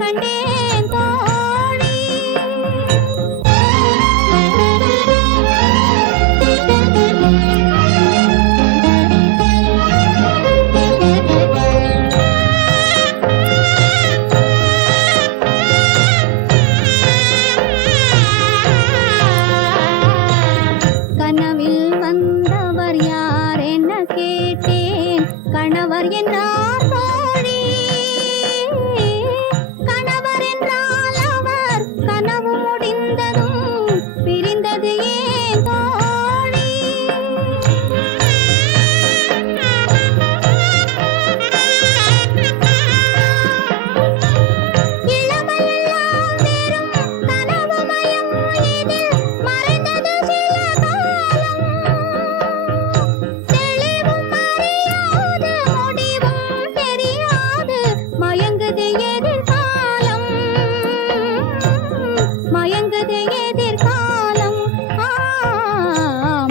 கண்டேன் தோழி. கனவில் வந்தவர் யார் என்ன கேட்டேன், கணவர் என்றார் தோழி. கணவர் என்றால் அவர் கனவு முடிந்ததும் பிரிந்தது ஏன் தோழி. இளமையெல்லாம் வெறும் கனவுமயம், இதில் மறைந்தது சில காலம். தெளிவும் அறியாது முடிவும் தெரியாது மயங்குது எதிர்காலம், மயங்குது எதிர்காலம்.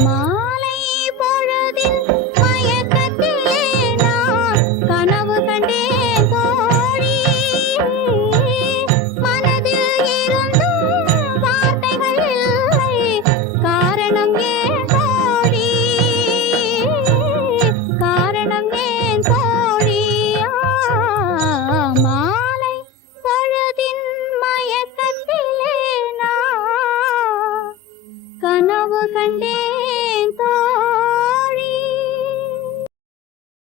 மாலை பொழுதில் மயக்கத்திலே நான் கனவு கண்டேன் தோழி. மனதில் இருந்தும் வார்த்தைகள் இல்லை, காரணம் ஏன் தோழி, காரணம் ஏன் தோழி. மாலை பொழுதின் மயக்கத்திலே நான் கனவு கண்டேன்.